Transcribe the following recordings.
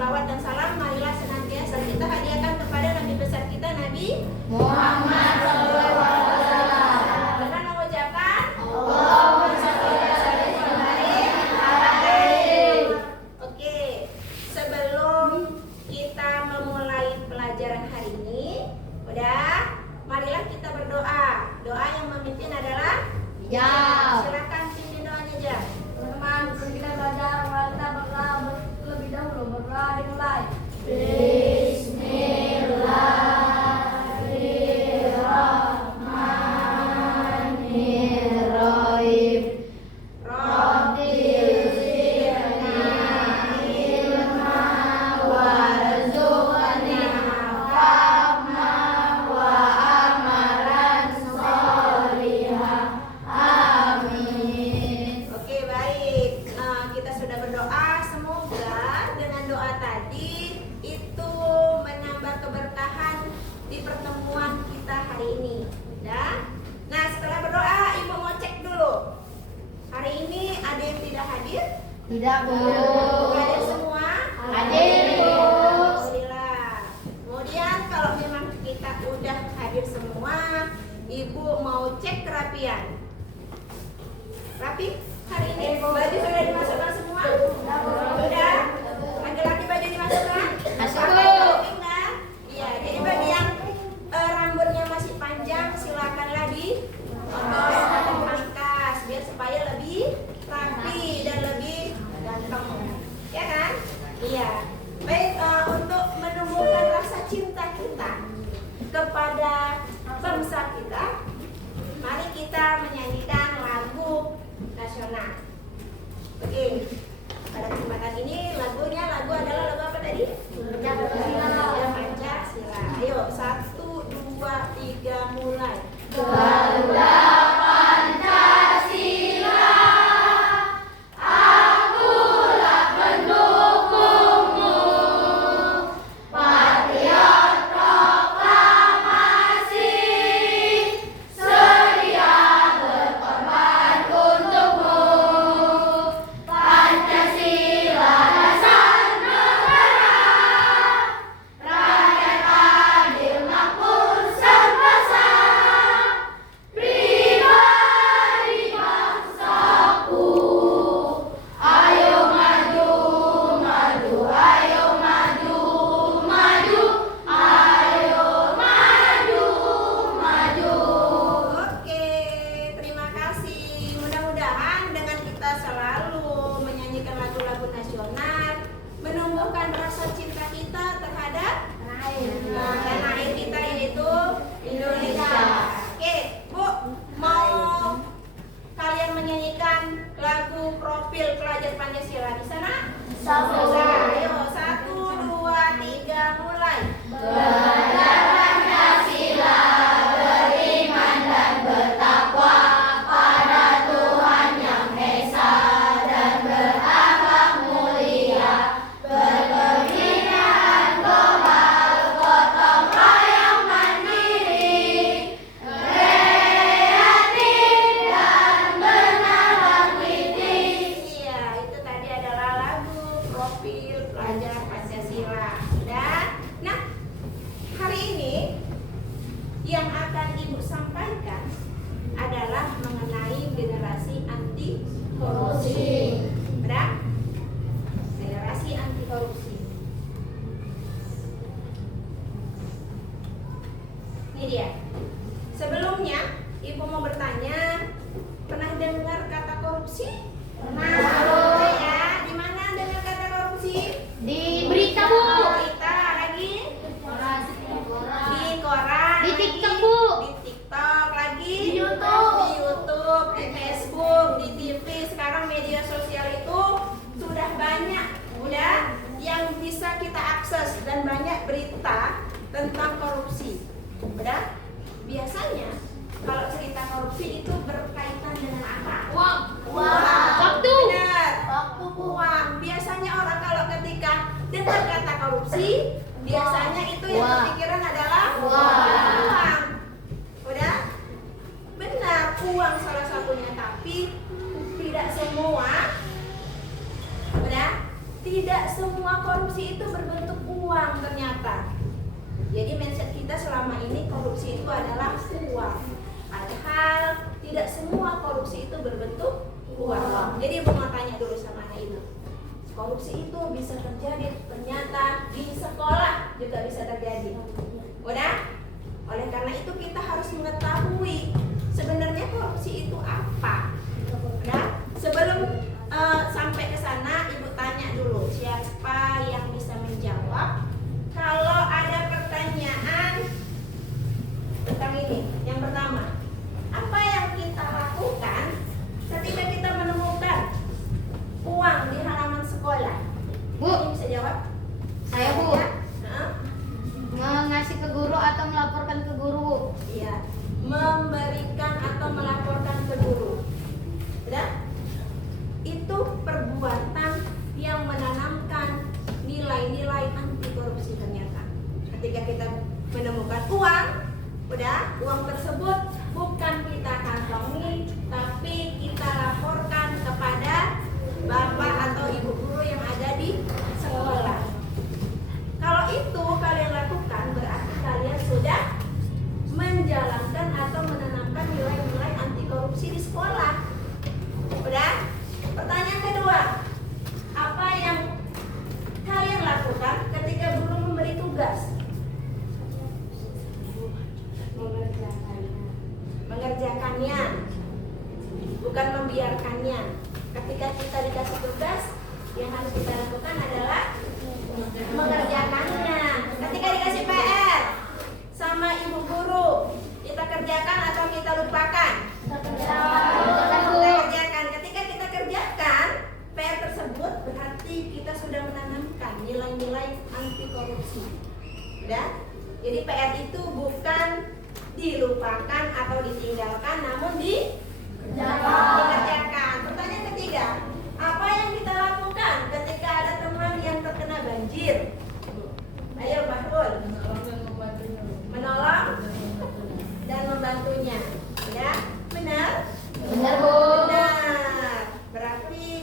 selawat dan salam marilah senantiasa kita hadiahkan kepada Nabi besar kita Nabi Muhammad sallallahu alaihi wasallam. dengan mengucapkan Allahumma shalli alaihi. Oke, sebelum kita memulai pelajaran hari ini, marilah kita berdoa. Doa yang memimpin adalah Ya. silakan pimpin doanya aja. Teman-teman, sebelum kita belajar, kita berdoa lebih dahulu. Berdoa dimulai. Bismillahirrahmanirrahim. Rabbil zidni ilma warzuqni fahma wa amalan sholihah. Amin. Oke, baik. Nah, kita sudah berdoa. Semoga dengan doa tadi itu menambah keberkahan di pertemuan kita hari ini. Ya. Nah, setelah berdoa, Ibu mau cek dulu. Hari ini ada yang tidak hadir? Tidak, Bu. Hadir semua? Hadir, Bu. Alhamdulillah. Kemudian kalau memang kita udah hadir semua, Ibu mau cek kerapian. Rapi? Hari ini baju sudah dimasukkan semua? Sudah? Laki-laki baju dimasukkan? Masuk, Pakai Bu. topi kan? Iya, jadi bagi yang rambutnya masih panjang silakanlah dipotong atau dipangkas biar supaya lebih rapi dan lebih ganteng. Ya kan? Iya. Baik, untuk menumbuhkan rasa cinta kita kepada bangsa kita, mari kita menyanyikan lagu nasional. Oke. Pada kesempatan ini lagu adalah lagu apa tadi? Pancasila. Ayo, 1, 2, 3 mulai. Garuda Pancasila, akulah pendukungmu. Patriot proklamasi, sedia berkorban untukmu. Pancasila dasar negara, rakyat adil makmur serba sah. Pribadi bangsaku, ayo maju, maju, ayo maju, maju, ayo maju, maju. Oke, terima kasih. Mudah-mudahan dengan kita selalu menyanyikan lagu-lagu nasional menumbuhkan rasa cinta kita terhadap tanah air kita yaitu Indonesia. Oke, Bu, mau kalian menyanyikan lagu profil pelajar Pancasila di sana? Bisa. Ayo, 1, 2, 3 mulai. Belajar Pancasila, beriman dan bertakwa pada Tuhan Yang Esa dan berakhlak mulia, berkebudayaan global, gotong royong mandiri, kreatif dan bernama kritis. Iya, itu tadi adalah lagu profil pelajar Pancasila. Dan, nah, hari ini yang akan Ibu sampaikan adalah mengenai generasi anti korupsi. Benar? Generasi anti korupsi. Ini dia. Sebelumnya, Ibu mau bertanya, pernah dengar kata korupsi? Pernah. Ya, di mana dengar kata korupsi? Di berita, Bu. Berita lagi? Di koran. Di lagi? TikTok, Bu. Di TikTok lagi? Di YouTube. Di YouTube, di Facebook, di TV. Sekarang media sosial itu sudah banyak, udah yang bisa kita akses dan banyak berita tentang korupsi. Udah? Biasanya kalau cerita korupsi itu berkaitan dengan apa? Uang. Uang. Waktu. Benar. Waktu, Bu. Uang. Biasanya orang kalau ketika dengar kata korupsi, biasanya itu yang Uang. kepikiran adalah Uang. uang. Udah? Benar, uang salah satunya, tapi tidak semua. Udah? tidak semua korupsi itu berbentuk uang ternyata. Jadi mindset kita selama ini korupsi itu adalah uang. Padahal tidak semua korupsi itu berbentuk uang. Jadi Ibu mau tanya dulu sama anak itu. Korupsi itu bisa terjadi ternyata di sekolah juga bisa terjadi. Udah? Oleh karena itu kita harus mengetahui sebenarnya korupsi itu apa. Udah? Sebelum sampai ke sana, Ibu tanya dulu siapa yang bisa menjawab. Kalau ada pertanyaan tentang ini, yang pertama, apa yang kita lakukan ketika kita menemukan uang di halaman sekolah? Bu. Ini bisa jawab? Saya, Bu. Ya? Ngasih ke guru atau melaporkan ke guru. Iya, memberikan atau melaporkan ke guru. Udah? Itu perbuatan yang menanamkan nilai-nilai anti korupsi ternyata. Ketika kita menemukan uang, udah, uang tersebut bukan kita kantongi, tapi kita laporkan kepada bapak atau ibu guru yang ada di sekolah. Kalau itu kalian lakukan, berarti kalian sudah menjalankan atau menanamkan nilai-nilai anti korupsi di sekolah. Udah? Pertanyaan kedua, apa yang kalian lakukan ketika guru memberi tugas? Mengerjakannya, bukan membiarkannya. Ketika kita dikasih tugas, yang harus kita lakukan adalah mengerjakannya. Ketika dikasih PR sama ibu guru, kita kerjakan atau kita lupakan? Kita kerjakan. Ketika kita kerjakan PR tersebut, berarti kita sudah menanamkan nilai-nilai anti korupsi. Udah? Jadi PR itu bukan dilupakan atau ditinggalkan, namun dikerjakan. Pertanyaan ketiga, apa yang kita lakukan ketika ada teman yang terkena banjir? Ayo Bahrul. Menolong dan membantunya. Ya, benar? Benar, Bu. Benar. Berarti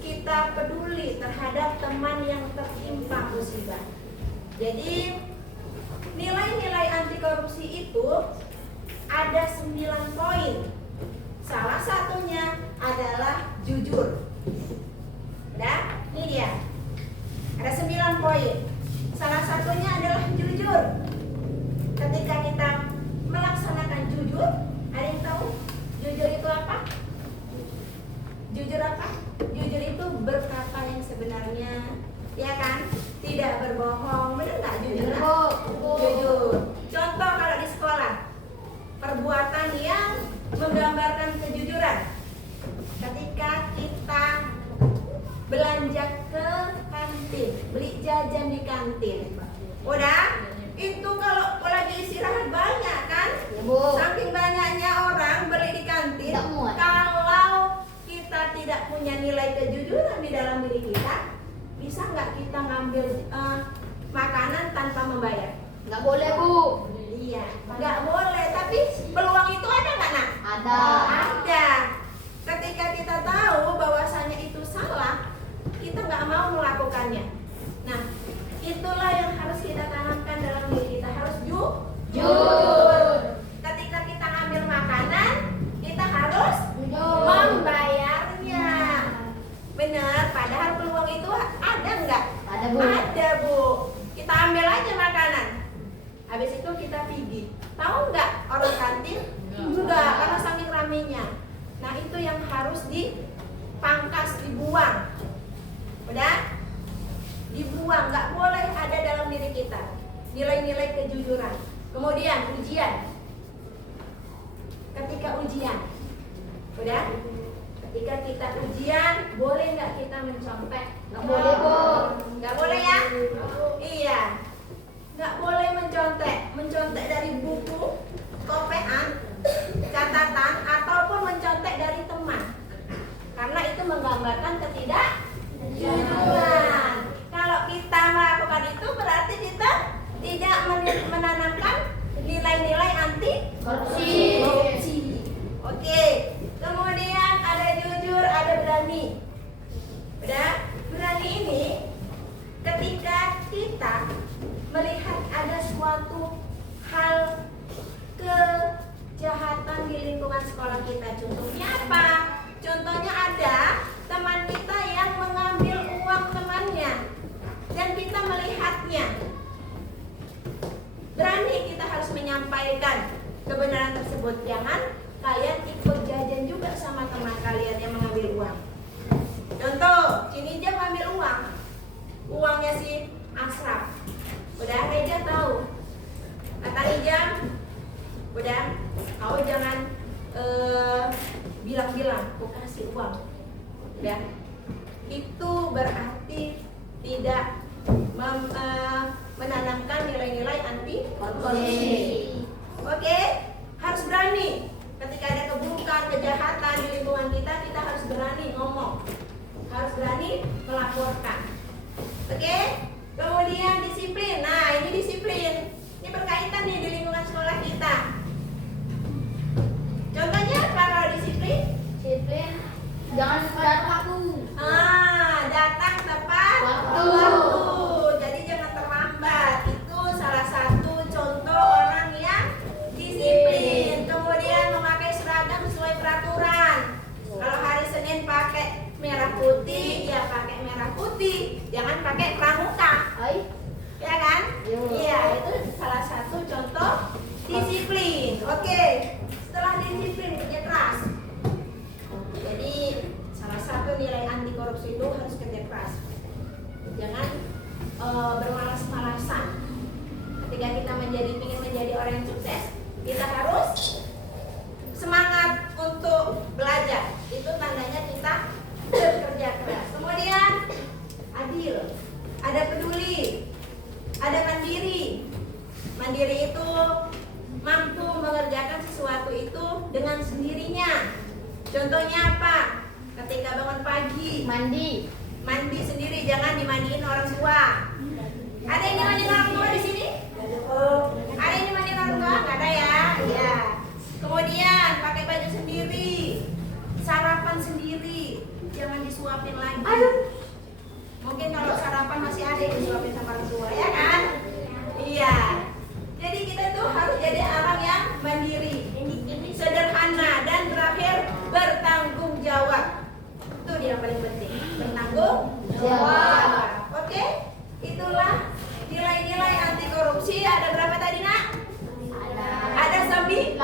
kita peduli terhadap teman yang tertimpa musibah. Jadi nilai-nilai anti korupsi itu ada 9 poin. Salah satunya adalah jujur. Udah? Ini dia. Ada 9 poin. Salah satunya adalah jujur. Ketika kita melaksanakan jujur, ada yang tahu jujur itu apa? Jujur apa? Jujur itu berkata yang sebenarnya, ya kan? Tidak berbohong. Benar nggak jujur? Jujur. Contoh kalau di sekolah, perbuatan yang menggambarkan kejujuran. Ketika kita belanja ke kantin, beli jajan di kantin, udah? Itu kalau lagi istirahat banyak kan? Ya, Bu. Saking banyaknya orang beli di kantin, Tidak muat. kalau kita tidak punya nilai kejujuran di dalam diri kita, bisa nggak kita ngambil makanan tanpa membayar? Nggak boleh, Bu. Iya, nggak boleh. Tapi peluang itu ada nggak, Nak? Ada. Ada. Ketika kita tahu bahwasanya itu salah, kita nggak mau melakukannya. Nah, itulah yang harus kita tanamkan dalam diri kita. Harus jujur. Ketika kita ngambil makanan, kita harus membayarnya. Benar. Padahal peluang itu ada nggak? Ada, Bu. Ada, Bu. Kita ambil aja makanan. Habis itu kita pergi. Tahu nggak orang kantin? Enggak, karena saking ramenya. Nah, itu yang harus dipangkas, dibuang. Udah? Dibuang, nggak boleh ada dalam diri kita. Nilai-nilai kejujuran. Kemudian ujian. Ketika ujian, udah? Ketika kita ujian, boleh nggak kita mencontek? Nggak boleh, Bu. Nggak boleh ya? Iya. Nggak boleh mencontek. Mencontek dari buku, kopean, catatan, ataupun mencontek dari teman. Karena itu menggambarkan ketidakjujuran. Kalau kita melakukan itu, berarti kita tidak menanamkan nilai-nilai anti Korupsi. Oke. Kemudian ada jujur, ada berani. Udah? Berani melihat ada suatu hal kejahatan di lingkungan sekolah kita. Contohnya apa? Contohnya ada teman kita yang mengambil uang temannya dan kita melihatnya. Berani kita harus menyampaikan kebenaran tersebut. Jangan kalian ikut jajan juga sama teman kalian yang mengambil uang. Contoh, Cinija mengambil uang. Uangnya si Asraf. Udah Reja tahu. Kata Ijam, udah kau jangan bilang-bilang aku kasih uang. Udah. Itu berarti tidak menanamkan nilai-nilai anti korupsi. Oke? Harus berani. Ketika ada keburukan, kejahatan di lingkungan kita, kita harus berani ngomong. Harus berani melaporkan. Oke? Kemudian disiplin. Nah, ini disiplin. Ini berkaitan nih di lingkungan sekolah kita. Contohnya apa kalau disiplin? Disiplin. Jangan tepat waktu. Datang tepat Waktu. Jadi jangan terlambat. Itu salah satu contoh orang yang disiplin. Kemudian memakai seragam sesuai peraturan. Kalau hari Senin pakai merah putih, ya pakai merah putih. Jangan pakai pramuka. Hai. Ya kan? Iya. Iya, itu salah satu contoh disiplin. Oke. Setelah disiplin kerja keras. Jadi salah satu nilai anti korupsi itu harus kerja keras. Jangan bermalas-malasan. Ketika kita ingin menjadi orang yang sukses, kita harus semangat untuk belajar. Itu tandanya kita bekerja keras. Kemudian adil, ada peduli, ada mandiri. Mandiri itu mampu mengerjakan sesuatu itu dengan sendirinya. Contohnya apa? Ketika bangun pagi, mandi sendiri, jangan dimandiin orang tua. Ada yang dimandiin orang tua di sini? Ada yang dimandiin orang tua? Nggak ada ya? Iya. Kemudian pakai baju sendiri, sarapan sendiri, jangan disuapin lagi. Mungkin kalau sarapan masih ada yang disuapin sama orang tua, ya kan? Iya. Jadi kita tuh harus jadi orang yang mandiri, sederhana, dan terakhir bertanggung jawab. Itu dia yang paling penting, bertanggung jawab. Oke? Itulah nilai-nilai anti korupsi. Ada berapa tadi, Nak? Ada 9.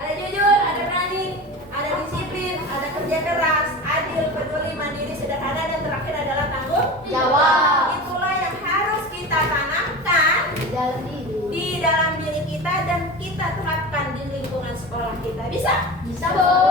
Ada jujur, ada berani, ada disiplin, ada kerja keras, adil, peduli, mandiri, sederhana, dan terakhir adalah tanggung Jawab. Itulah yang harus kita tanamkan di dalam diri kita dan kita terapkan di lingkungan sekolah kita. Bisa? Bisa, Bu.